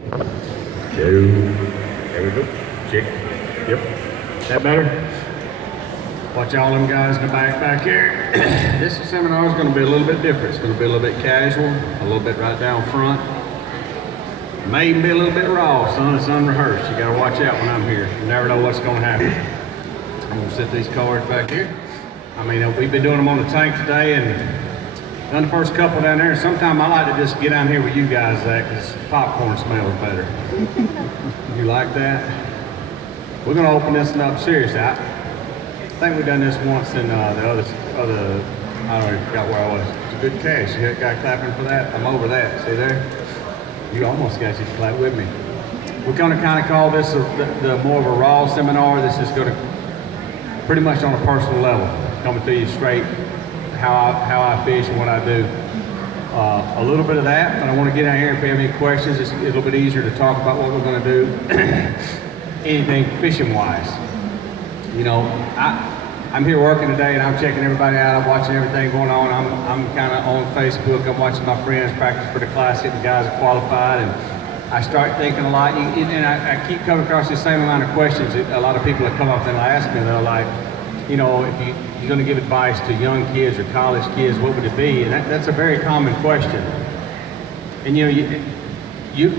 Two. There we go. Chick. Yep. That better? Watch all them guys in the back here. This seminar is going to be a little bit different. It's going to be a little bit casual, a little bit right down front. May even be a little bit raw, son. It's unrehearsed. You got to watch out when I'm here. You never know what's going to happen. I'm going to set these cards back here. I mean, we've been doing them on the tank today and done the first couple down there. Sometimes I like to just get down here with you guys, Zach, because popcorn smells better. You like that? We're going to open this one up seriously. I think we've done this once in the other, I don't even forgot where I was. It's a good cash. You got a guy clapping for that? I'm over that. See there? You almost got you to clap with me. We're going to kind of call this the more of a raw seminar. This is going to pretty much on a personal level, coming to you straight how I fish and what I do. A little bit of that, but I want to get out here if you have any questions. It's a little bit easier to talk about what we're going to do. Anything fishing wise. You know, I'm here working today and I'm checking everybody out. I'm watching everything going on. I'm kind of on Facebook. I'm watching my friends practice for the Classic. The guys are qualified, and I start thinking a lot. And I keep coming across the same amount of questions. A lot of people that come up and ask me, they're like, you know, if you're going to give advice to young kids or college kids, what would it be? And that's a very common question. And you know, you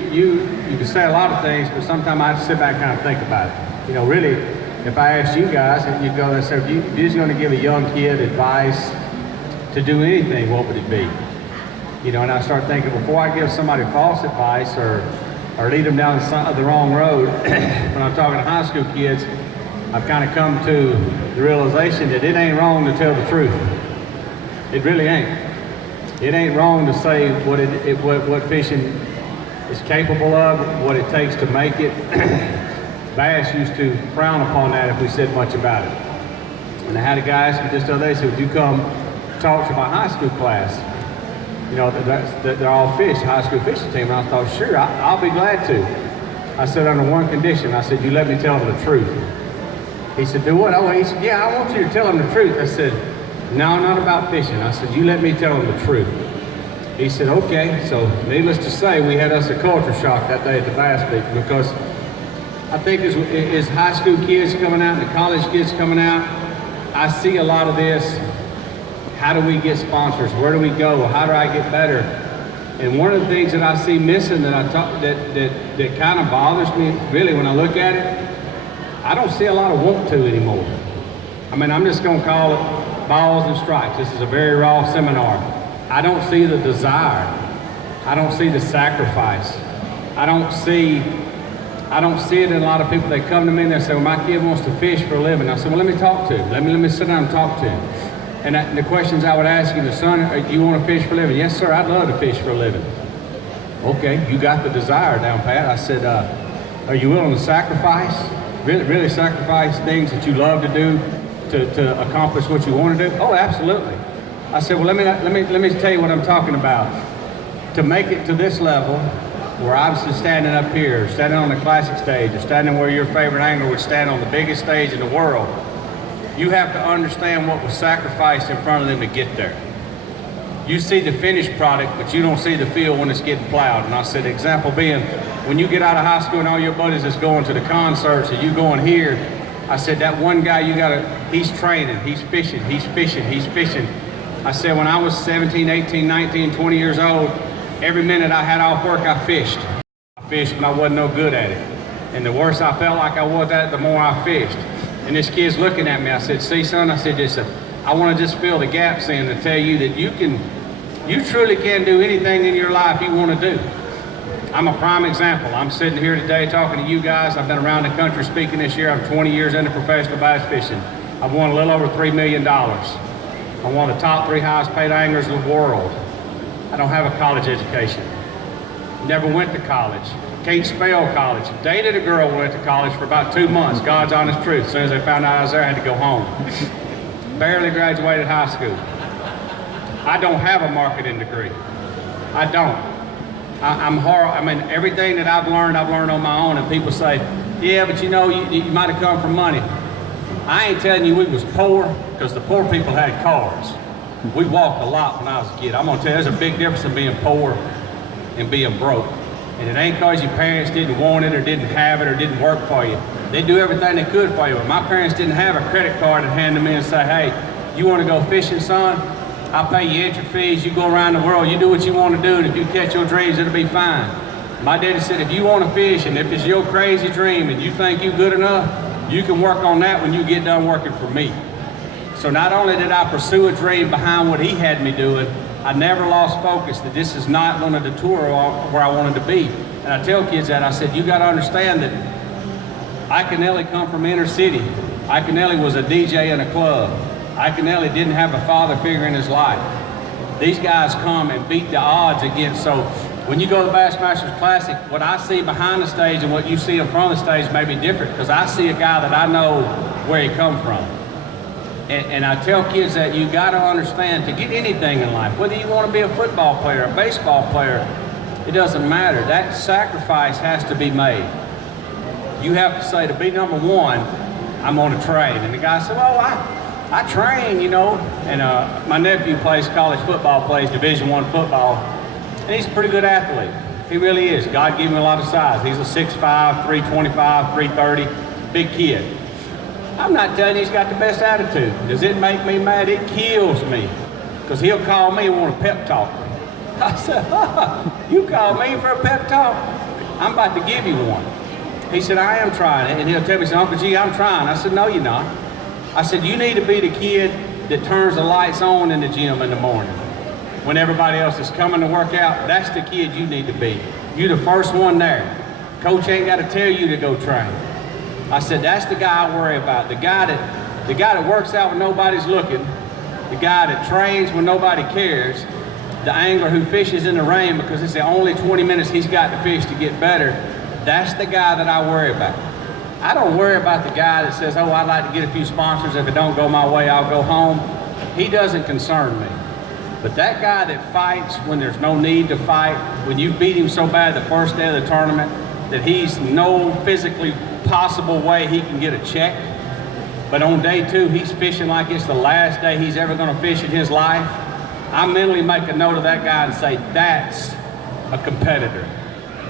can say a lot of things, but sometimes I have to sit back and kind of think about it. You know, really, if I asked you guys, and you go and say, if you're just going to give a young kid advice to do anything, what would it be? You know, and I start thinking, before I give somebody false advice or lead them down the wrong road, when I'm talking to high school kids, I've kind of come to the realization that it ain't wrong to tell the truth. It really ain't. It ain't wrong to say what fishing is capable of, what it takes to make it. Bass used to frown upon that if we said much about it. And I had a guy ask me just the other day, said, would you come talk to my high school class? You know, they're all high school fishing team. And I thought, sure, I'll be glad to. I said, under one condition. I said, you let me tell them the truth. He said, do what? Oh, he said, yeah, I want you to tell them the truth. I said, no, not about fishing. I said, you let me tell them the truth. He said, okay. So needless to say, we had us a culture shock that day at the Bass Beach, because I think as high school kids coming out and the college kids coming out, I see a lot of this. How do we get sponsors? Where do we go? How do I get better? And one of the things that I see missing that that kind of bothers me, really, when I look at it, I don't see a lot of want to anymore. I mean, I'm just going to call it balls and strikes. This is a very raw seminar. I don't see the desire. I don't see the sacrifice. I don't see it in a lot of people. They come to me and they say, well, my kid wants to fish for a living. I said, well, let me talk to him. Let me sit down and talk to him. And the questions I would ask you, son, do you want to fish for a living? Yes, sir, I'd love to fish for a living. Okay, you got the desire down pat. I said, are you willing to sacrifice? Really sacrifice things that you love to do to accomplish what you want to do? Oh, absolutely. I said, well, let me tell you what I'm talking about. To make it to this level, where I'm standing up here, standing on the Classic stage, or standing where your favorite angler would stand on the biggest stage in the world, you have to understand what was sacrificed in front of them to get there. You see the finished product, but you don't see the field when it's getting plowed. And I said, example being, when you get out of high school and all your buddies is going to the concerts and you going here, I said, that one guy he's training, he's fishing. I said, when I was 17, 18, 19, 20 years old, every minute I had off work, I fished. I fished, but I wasn't no good at it. And the worse I felt like I was at it, the more I fished. And this kid's looking at me. I said, see, son, I said, I want to just fill the gaps in to tell you that you truly can do anything in your life you want to do. I'm a prime example. I'm sitting here today talking to you guys. I've been around the country speaking this year. I'm 20 years into professional bass fishing. I've won a little over $3 million. I'm one of the top 3 highest paid anglers in the world. I don't have a college education. Never went to college. Can't spell college. Dated a girl who went to college for about 2 months. God's honest truth. As soon as they found out I was there, I had to go home. Barely graduated high school. I don't have a marketing degree. I don't. I'm horrible. I mean, everything that I've learned on my own. And people say, yeah, but you know, you might have come from money. I ain't telling you we was poor, because the poor people had cars. We walked a lot when I was a kid. I'm gonna tell you, there's a big difference in being poor and being broke. And it ain't because your parents didn't want it or didn't have it or didn't work for you. They do everything they could for you. But my parents didn't have a credit card and hand them in and say, hey, you want to go fishing, son? I'll pay you entry fees. You go around the world. You do what you want to do. And if you catch your dreams, it'll be fine. My daddy said, if you want to fish and if it's your crazy dream and you think you're good enough, you can work on that when you get done working for me. So not only did I pursue a dream behind what he had me doing, I never lost focus that this is not going to detour where I wanted to be. And I tell kids that, I said, you got to understand that Iaconelli come from inner city. Iaconelli was a DJ in a club. Iaconelli didn't have a father figure in his life. These guys come and beat the odds against. So when you go to the Bassmasters Classic, what I see behind the stage and what you see in front of the stage may be different, because I see a guy that I know where he come from. And I tell kids that you got to understand, to get anything in life, whether you want to be a football player, a baseball player, it doesn't matter. That sacrifice has to be made. You have to say, to be number one, I'm going to train. And the guy said, well, I train, you know. And my nephew plays college football, plays Division I football. And he's a pretty good athlete. He really is. God gave him a lot of size. He's a 6'5", 325, 330, big kid. I'm not telling you he's got the best attitude. Does it make me mad? It kills me. Because he'll call me and want a pep talk. I said, you call me for a pep talk? I'm about to give you one. He said, I am trying. And he'll tell me, Uncle G, I'm trying. I said, no, you're not. I said, you need to be the kid that turns the lights on in the gym in the morning. When everybody else is coming to work out, that's the kid you need to be. You're the first one there. Coach ain't got to tell you to go train. I said, that's the guy I worry about. The guy that works out when nobody's looking, the guy that trains when nobody cares, the angler who fishes in the rain because it's the only 20 minutes he's got to fish to get better. That's the guy that I worry about. I don't worry about the guy that says, oh, I'd like to get a few sponsors. If it don't go my way, I'll go home. He doesn't concern me. But that guy that fights when there's no need to fight, when you beat him so bad the first day of the tournament that he's no physically possible way he can get a check, but on day two he's fishing like it's the last day he's ever going to fish in his life, I mentally make a note of that guy and say, that's a competitor,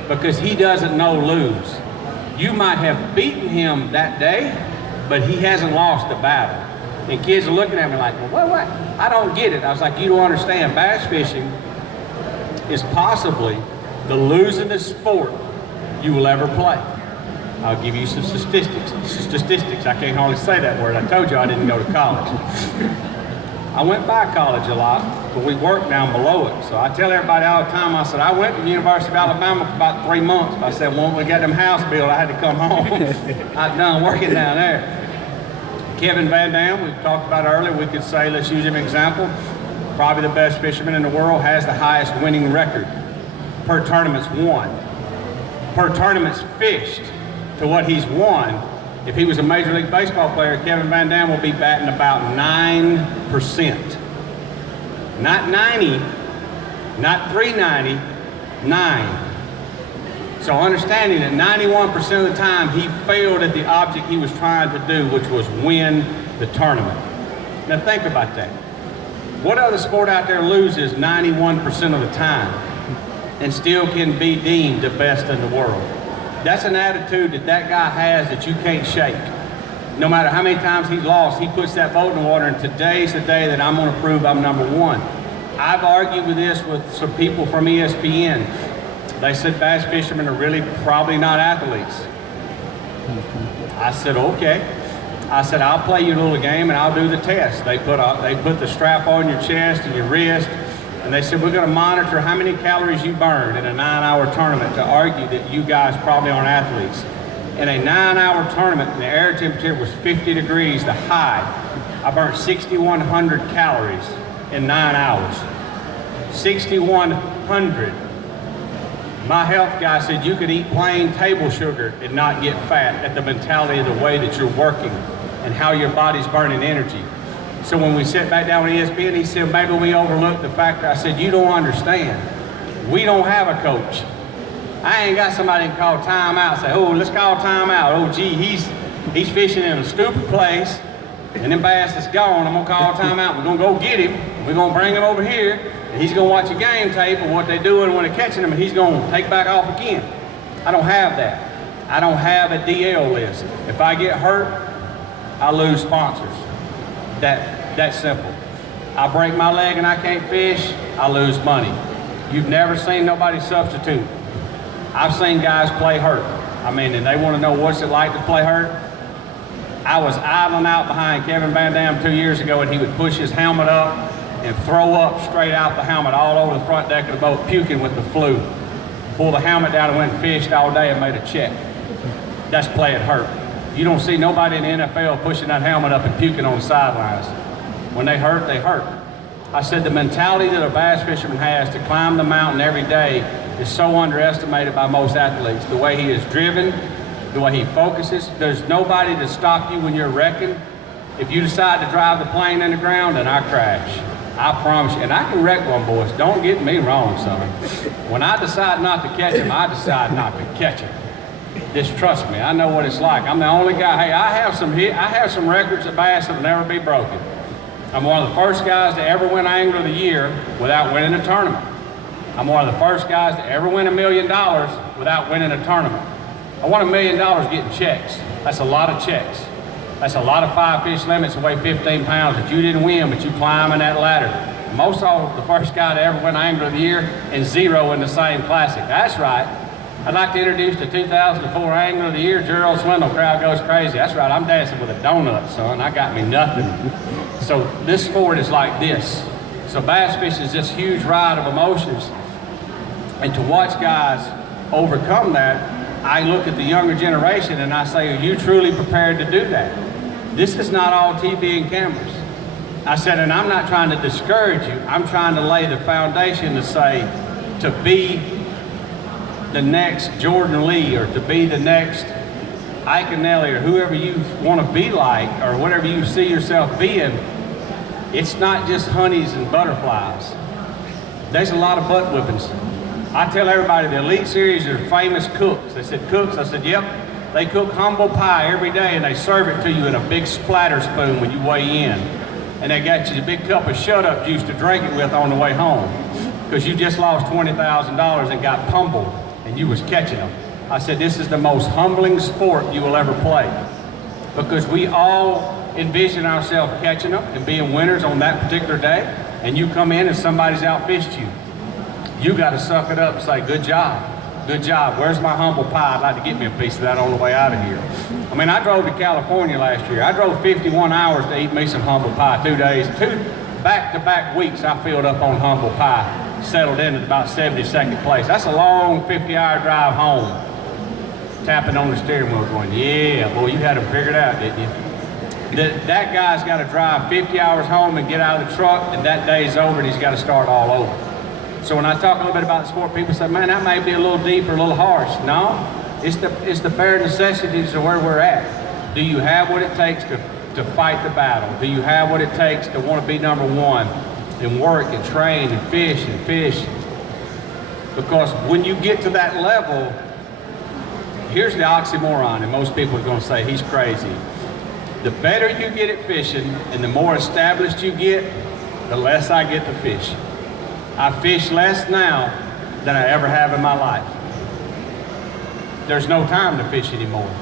because he doesn't know lose. You might have beaten him that day, but he hasn't lost the battle. And kids are looking at me like, well, what? I don't get it. I was like, you don't understand. Bass fishing is possibly the losingest sport you will ever play. I'll give you some statistics. I can't hardly say that word. I told you I didn't go to college. I went by college a lot, but we worked down below it. So I tell everybody all the time, I said, I went to the University of Alabama for about 3 months. I said, when we got them house built, I had to come home. I've done working down there. Kevin Van Dam, we talked about earlier, we could say, let's use him as an example, probably the best fisherman in the world, has the highest winning record. Per tournament's won. Per tournament's fished to what he's won. If he was a Major League Baseball player, Kevin Van Dam will be batting about 9%. Not 90, not 390, 9. So understanding that 91% of the time he failed at the object he was trying to do, which was win the tournament. Now think about that. What other sport out there loses 91% of the time and still can be deemed the best in the world? That's an attitude that guy has that you can't shake. No matter how many times he's lost, he puts that boat in the water, and today's the day that I'm going to prove I'm number one. I've argued with this with some people from ESPN. They said bass fishermen are really probably not athletes. I said, okay. I said, I'll play you a little game and I'll do the test. They put the strap on your chest and your wrist, and they said, we're going to monitor how many calories you burned in a 9-hour tournament to argue that you guys probably aren't athletes. In a 9-hour tournament, the air temperature was 50 degrees, the high. I burnt 6,100 calories in 9 hours. 6,100. My health guy said you could eat plain table sugar and not get fat at the mentality of the way that you're working and how your body's burning energy. So when we sat back down with ESPN, he said, maybe we overlooked the fact that I said, you don't understand. We don't have a coach. I ain't got somebody to call timeout, say, oh, let's call timeout. Oh, gee, he's fishing in a stupid place, and then bass is gone. I'm gonna call timeout. We're gonna go get him. We're gonna bring him over here. And he's gonna watch a game tape of what they're doing when they're catching them, and he's gonna take back off again. I don't have that. I don't have a DL list. If I get hurt, I lose sponsors. That's simple. I break my leg and I can't fish, I lose money. You've never seen nobody substitute. I've seen guys play hurt. I mean, and they want to know what's it like to play hurt. I was idling out behind Kevin Van Dam 2 years ago, and he would push his helmet up and throw up straight out the helmet all over the front deck of the boat, puking with the flu. Pull the helmet down and went and fished all day and made a check. That's playing hurt. You don't see nobody in the NFL pushing that helmet up and puking on the sidelines. When they hurt, they hurt. I said the mentality that a bass fisherman has to climb the mountain every day is so underestimated by most athletes. The way he is driven, the way he focuses. There's nobody to stop you when you're wrecking. If you decide to drive the plane in the ground, then I crash. I promise you. And I can wreck one, boys. Don't get me wrong, son. When I decide not to catch him, I decide not to catch him. Just trust me. I know what it's like. I'm the only guy. Hey, I have some records of bass that'll never be broken. I'm one of the first guys to ever win Angler of the Year without winning a tournament. I'm one of the first guys to ever win $1 million without winning a tournament. I won $1 million getting checks. That's a lot of checks. That's a lot of 5 fish limits that weigh 15 pounds that you didn't win, but you climbing that ladder. Most of the first guy to ever win Angler of the Year and 0 in the same classic. That's right. I'd like to introduce the 2004 Angler of the Year, Gerald Swindle. Crowd goes crazy. That's right, I'm dancing with a donut, son. I got me nothing. So this sport is like this. So bass fishing is this huge ride of emotions. And to watch guys overcome that, I look at the younger generation and I say, are you truly prepared to do that? This is not all TV and cameras. I said, and I'm not trying to discourage you. I'm trying to lay the foundation to say, to be the next Jordan Lee or to be the next Ike Nelly or whoever you want to be like or whatever you see yourself being, it's not just honeys and butterflies. There's a lot of butt whippings. I tell everybody the Elite Series are famous cooks. They said, cooks? I said, yep. They cook humble pie every day and they serve it to you in a big splatter spoon when you weigh in. And they got you a big cup of shut-up juice to drink it with on the way home because you just lost $20,000 and got pummeled and you was catching them. I said, this is the most humbling sport you will ever play because we all envision ourselves catching them and being winners on that particular day, and you come in and somebody's outfished you. You got to suck it up and say, good job, good job. Where's my humble pie? I'd like to get me a piece of that on the way out of here. I mean, I drove to California last year. I drove 51 hours to eat me some humble pie, 2 days. 2 back-to-back weeks I filled up on humble pie, settled in at about 72nd place. That's a long 50-hour drive home. Tapping on the steering wheel going, yeah, boy, you had them figured out, didn't you? That guy's got to drive 50 hours home and get out of the truck, and that day's over, and he's got to start all over. So when I talk a little bit about the sport, people say, man, that may be a little deep or a little harsh. No, it's the bare necessities of where we're at. Do you have what it takes to fight the battle? Do you have what it takes to want to be number one and work and train and fish and fish? Because when you get to that level, here's the oxymoron, and most people are going to say, he's crazy. The better you get at fishing and the more established you get, the less I get to fish. I fish less now than I ever have in my life. There's no time to fish anymore.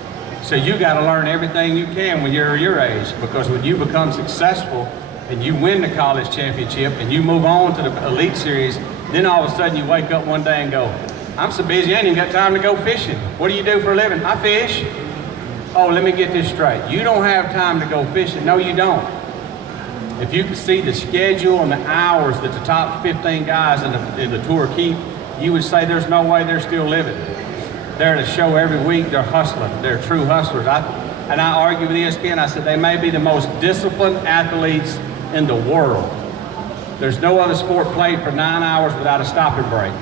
So you got to learn everything you can when you're your age, because when you become successful and you win the college championship and you move on to the Elite Series, then all of a sudden you wake up one day and go, I'm so busy I ain't even got time to go fishing. What do you do for a living? I fish. Oh, let me get this straight. You don't have time to go fishing. No, you don't. If you could see the schedule and the hours that the top 15 guys in the tour keep, you would say there's no way they're still living. They're at a show every week. They're hustling. They're true hustlers. And I argue with ESPN. I said they may be the most disciplined athletes in the world. There's no other sport played for 9 hours without a stopping break.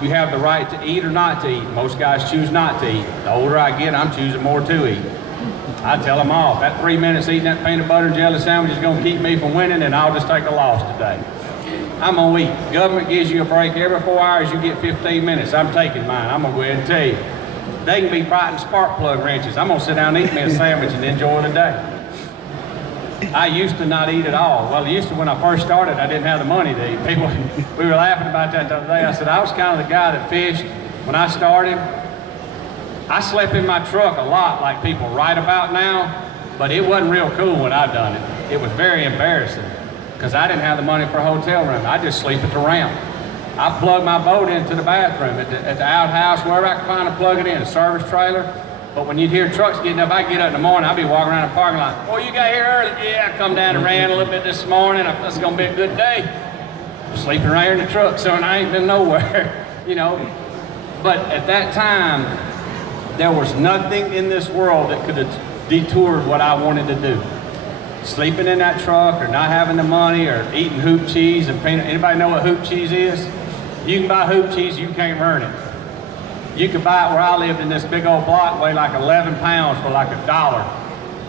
You have the right to eat or not to eat. Most guys choose not to eat. The older I get, I'm choosing more to eat. I tell them off. That 3 minutes eating that peanut butter and jelly sandwich is going to keep me from winning, and I'll just take a loss today. I'm going to eat. Government gives you a break every 4 hours. You get 15 minutes. I'm taking mine. I'm going to go ahead and tell you. They can be biting spark plug wrenches. I'm going to sit down and eat me a sandwich and enjoy the day. I used to not eat at all. Well, used to when I first started, I didn't have the money to eat. People, we were laughing about that the other day. I said, I was kind of the guy that fished when I started. I slept in my truck a lot like people write about now, but it wasn't real cool when I done it. It was very embarrassing because I didn't have the money for a hotel room. I just sleep at the ramp. I plug my boat into the bathroom at the outhouse, wherever I could find to plug it in, a service trailer. But when you'd hear trucks getting up, I'd get up in the morning, I'd be walking around the parking lot. Oh, you got here early? Yeah, I come down and ran a little bit this morning. It's gonna be a good day. I'm sleeping right here in the truck, son. I ain't been nowhere, you know. But at that time, there was nothing in this world that could have detoured what I wanted to do. Sleeping in that truck or not having the money or eating hoop cheese and peanut. Anybody know what hoop cheese is? You can buy hoop cheese, you can't earn it. You could buy it where I lived in this big old block, weigh like 11 pounds for like $1.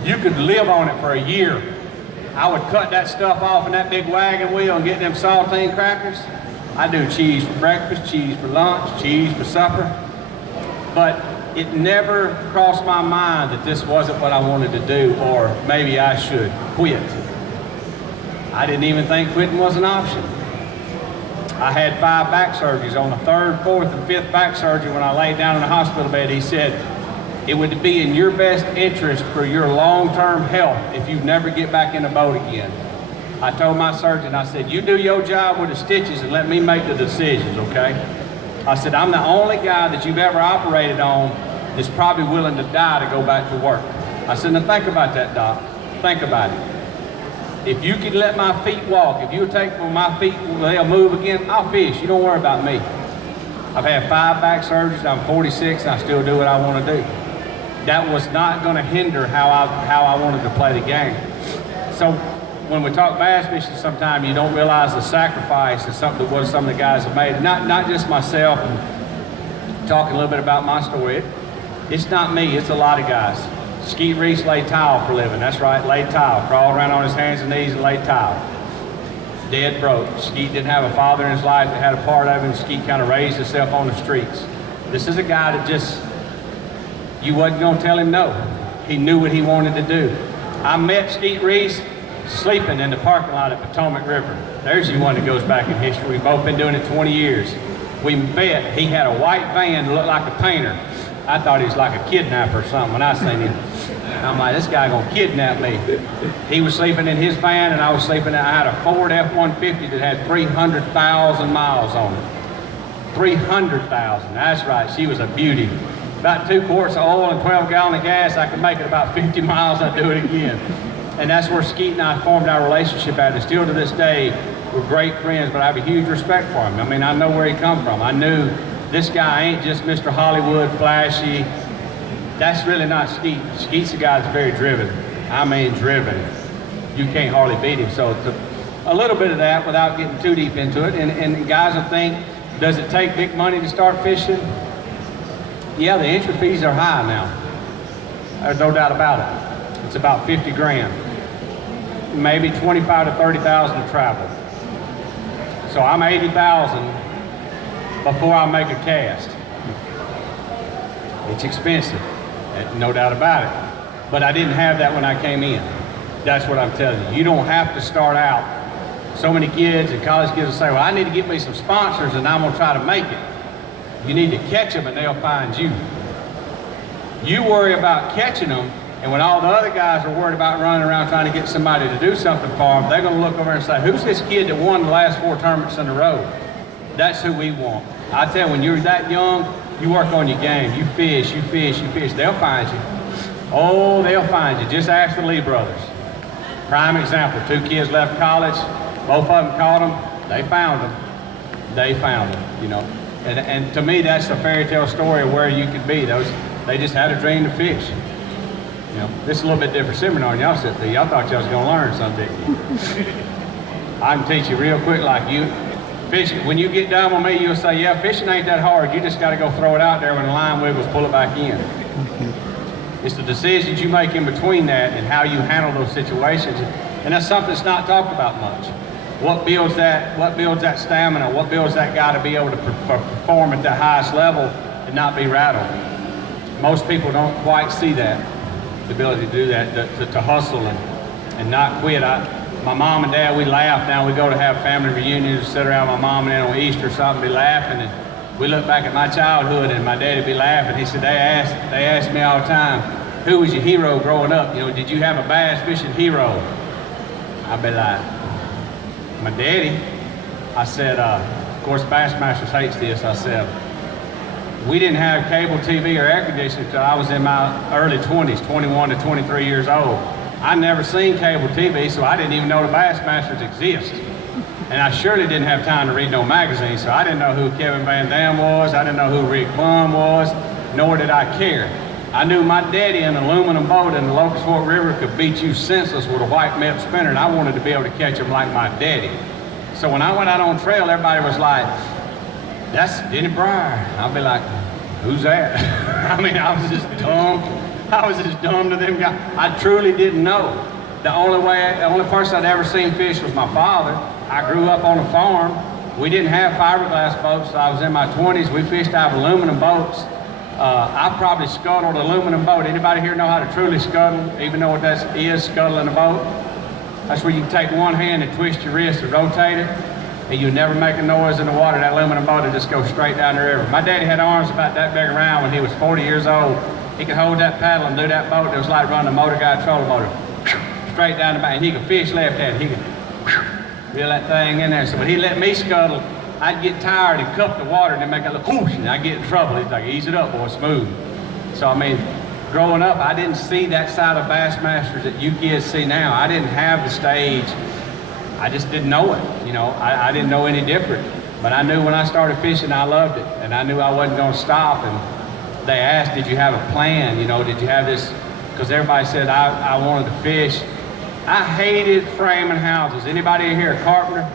You could live on it for a year. I would cut that stuff off in that big wagon wheel and get them saltine crackers. I do cheese for breakfast, cheese for lunch, cheese for supper. But it never crossed my mind that this wasn't what I wanted to do, or maybe I should quit. I didn't even think quitting was an option. I had 5 back surgeries. On the 3rd, 4th, and 5th back surgery, when I laid down in the hospital bed, he said, it would be in your best interest for your long-term health if you never get back in the boat again. I told my surgeon, I said, you do your job with the stitches and let me make the decisions, okay? I said, I'm the only guy that you've ever operated on that's probably willing to die to go back to work. I said, now think about that, Doc. Think about it. If you could let my feet walk, if you would take when my feet, they'll move again, I'll fish. You don't worry about me. I've had 5 back surgeries. I'm 46, and I still do what I want to do. That was not going to hinder how I wanted to play the game. So when we talk bass fishing, sometimes you don't realize the sacrifice and some of the guys have made. Not just myself, and talking a little bit about my story. It's not me, it's a lot of guys. Skeet Reese laid tile for a living, that's right, laid tile. Crawled around on his hands and knees and laid tile. Dead broke. Skeet didn't have a father in his life that had a part of him. Skeet kind of raised himself on the streets. This is a guy that just, you wasn't gonna tell him no. He knew what he wanted to do. I met Skeet Reese sleeping in the parking lot at Potomac River. There's the one that goes back in history. We've both been doing it 20 years. We met, he had a white van that looked like a painter. I thought he was like a kidnapper or something when I seen him. I'm like, this guy gonna kidnap me. He was sleeping in his van and I was sleeping I had a Ford F-150 that had 300,000 miles on it. 300,000, that's right, she was a beauty. About 2 quarts of oil and 12 gallons of gas, I could make it about 50 miles, I'd do it again. And that's where Skeet and I formed our relationship at, and still to this day, we're great friends, but I have a huge respect for him. I mean, I know where he come from. I knew this guy ain't just Mr. Hollywood, flashy. That's really not Skeet. Skeet's a guy that's very driven. I mean driven. You can't hardly beat him. So it's a little bit of that without getting too deep into it. And guys will think, does it take big money to start fishing? Yeah, the entry fees are high now. There's no doubt about it. It's about 50 grand. Maybe 25 to 30,000 to travel. So I'm 80,000 before I make a cast. It's expensive, no doubt about it. But I didn't have that when I came in. That's what I'm telling you. You don't have to start out. So many kids and college kids will say, well, I need to get me some sponsors and I'm gonna try to make it. You need to catch them and they'll find you. You worry about catching them, and when all the other guys are worried about running around trying to get somebody to do something for them, they're gonna look over and say, who's this kid that won the last 4 tournaments in a row? That's who we want. I tell you, when you're that young, you work on your game. You fish, you fish, you fish. They'll find you. Oh, they'll find you. Just ask the Lee brothers. Prime example, 2 kids left college. Both of them caught them. They found them. They found them, you know. And to me, that's a fairy tale story of where you could be. They just had a dream to fish. You know, this is a little bit different seminar than y'all sit there. Y'all thought y'all was gonna learn something. I can teach you real quick like you. Fishing, when you get done with me, you'll say, yeah, fishing ain't that hard. You just got to go throw it out there when the line wiggles, pull it back in. It's the decisions you make in between that and how you handle those situations. And that's something that's not talked about much. What builds that stamina? What builds that guy to be able to perform at the highest level and not be rattled? Most people don't quite see that, the ability to do that, to hustle and not quit. My mom and dad, we laugh now. We go to have family reunions, sit around with my mom and then on Easter or something, be laughing. And we look back at my childhood and my daddy be laughing. He said, they asked me all the time, who was your hero growing up? You know, did you have a bass fishing hero? I'd be like, my daddy. I said, of course, Bassmasters hates this. I said, we didn't have cable TV or air conditioning until I was in my early 20s, 21 to 23 years old. I never seen cable TV, so I didn't even know the Bassmasters exist. And I surely didn't have time to read no magazine, so I didn't know who Kevin Van Dam was, I didn't know who Rick Plum was, nor did I care. I knew my daddy in an aluminum boat in the Locust Fork River could beat you senseless with a white Mep spinner, and I wanted to be able to catch him like my daddy. So when I went out on trail, everybody was like, that's Denny Breyer. I'd be like, who's that? I mean, I was just dumb. I was just dumb to them guys. I truly didn't know. The only person I'd ever seen fish was my father. I grew up on a farm. We didn't have fiberglass boats, so I was in my 20s. We fished out of aluminum boats. I probably scuttled an aluminum boat. Anybody here know how to truly scuttle, even know what that is, scuttling a boat? That's where you can take one hand and twist your wrist to rotate it, and you'll never make a noise in the water. That aluminum boat will just go straight down the river. My daddy had arms about that big around when he was 40 years old. He could hold that paddle and do that boat. It was like running a motor guide trolling motor. Straight down the back, and he could fish left-handed. He could reel that thing in there. So when he let me scuttle, I'd get tired and cup the water and then make a little whoosh, and I'd get in trouble. He's like, ease it up, boy, smooth. So, I mean, growing up, I didn't see that side of Bassmasters that you kids see now. I didn't have the stage. I just didn't know it. You know, I didn't know any different. But I knew when I started fishing, I loved it. And I knew I wasn't going to stop. And they asked, did you have a plan? You know, did you have this? Because everybody said I wanted to fish. I hated framing houses. Anybody in here a carpenter?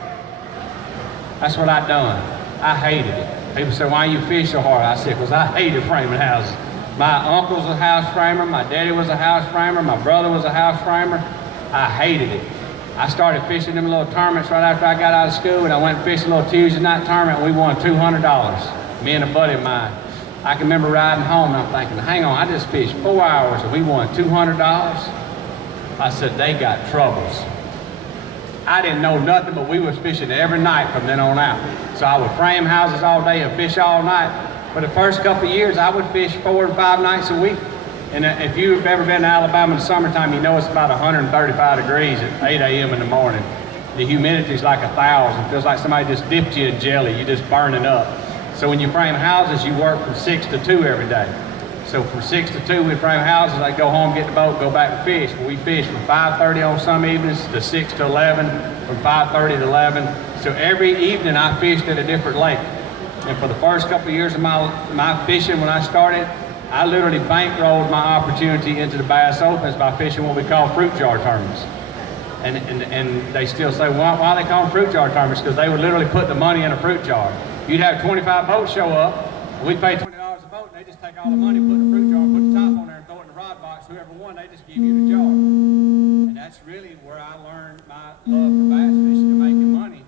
That's what I done. I hated it. People say, why you fish so hard? I said, because I hated framing houses. My uncle was a house framer. My daddy was a house framer. My brother was a house framer. I hated it. I started fishing them little tournaments right after I got out of school, and I went and fished a little Tuesday night tournament, and we won $200. Me and a buddy of mine. I can remember riding home, and I'm thinking, hang on, I just fished 4 hours, and we won $200? I said, they got troubles. I didn't know nothing, but we was fishing every night from then on out. So I would frame houses all day and fish all night. For the first couple of years, I would fish 4 and 5 nights a week. And if you've ever been to Alabama in the summertime, you know it's about 135 degrees at 8 a.m. in the morning. The humidity's like 1,000. It feels like somebody just dipped you in jelly. You're just burning up. So when you frame houses, you work from 6 to 2 every day. So from 6 to 2, we'd frame houses. I'd go home, get the boat, go back and fish. We fished from 5:30 on some evenings to 6 to 11, from 5:30 to 11. So every evening I fished at a different lake. And for the first couple of years of my fishing when I started, I literally bankrolled my opportunity into the Bass Opens by fishing what we call fruit jar tournaments. And they still say, why they call them fruit jar tournaments? Because they would literally put the money in a fruit jar. You'd have 25 boats show up, and we'd pay $20 a boat, and they just take all the money, put the fruit jar, put the top on there, and throw it in the rod box. Whoever won, they just give you the jar. And that's really where I learned my love for bass fishing and making money.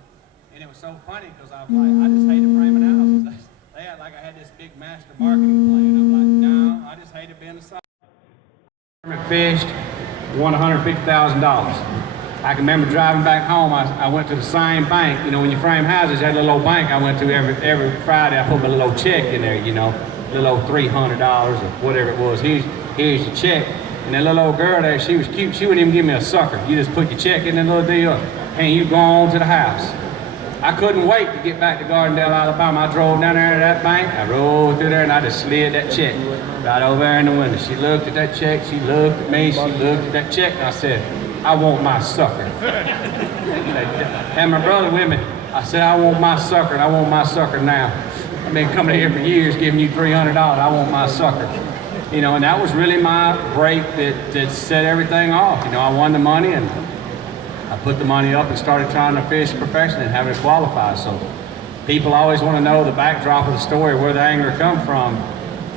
And it was so funny because I was like, I just hated framing houses. They had like I had this big master marketing plan. I'm like, no, I just hated being a side. Fished, won $150,000. I can remember driving back home. I went to the same bank. You know, when you frame houses, that little old bank I went to every Friday. I put my little check in there. You know, little old $300 or whatever it was. Here's your check. And that little old girl there, she was cute. She wouldn't even give me a sucker. You just put your check in that little deal, and you go on to the house. I couldn't wait to get back to Gardendale, Alabama. I drove down there to that bank. I rolled through there, and I just slid that check right over there in the window. She looked at that check. She looked at me. She looked at that check. And I said, I want my sucker. And my brother with me. I said, I want my sucker, and I want my sucker now. I've been coming here for years giving you $300. I want my sucker. You know, and that was really my break that set everything off. You know, I won the money, and I put the money up and started trying to fish professionally and having it qualify. So people always want to know the backdrop of the story, where the angler come from.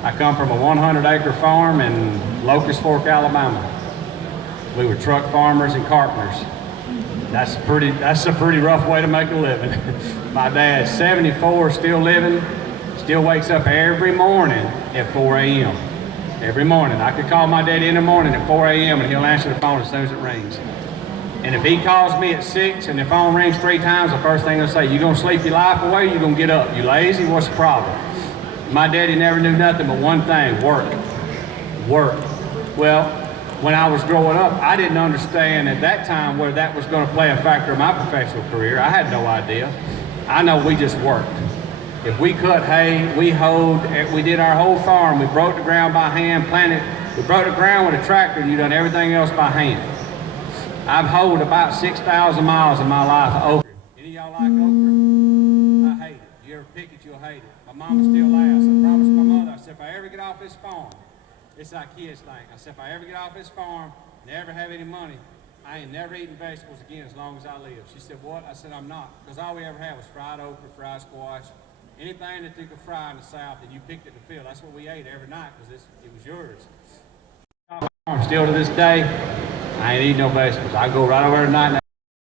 I come from a 100-acre farm in Locust Fork, Alabama. We were truck farmers and carpenters. That's a pretty rough way to make a living. My dad's 74, still living, still wakes up every morning at 4 a.m. Every morning. I could call my daddy in the morning at 4 a.m. and he'll answer the phone as soon as it rings. And if he calls me at 6 and the phone rings 3 times, the first thing I'll say, you gonna sleep your life away or you gonna get up? You lazy? What's the problem? My daddy never knew nothing but one thing, work. Work. Well, when I was growing up, I didn't understand at that time where that was gonna play a factor in my professional career. I had no idea. I know we just worked. If we cut hay, we hoed, we did our whole farm. We broke the ground by hand, planted. We broke the ground with a tractor and you done everything else by hand. I've hoed about 6,000 miles in my life of okra. Any of y'all like okra? I hate it. You ever pick it, you'll hate it. My mama still laughs. I promised my mother, I said, if I ever get off this farm, it's like kids think. I said, if I ever get off this farm, never have any money, I ain't never eating vegetables again as long as I live. She said, what? I said, I'm not. Because all we ever had was fried okra, fried squash, anything that you could fry in the South and you picked it to fill. That's what we ate every night because it was yours. Still to this day, I ain't eating no vegetables. I go right over tonight.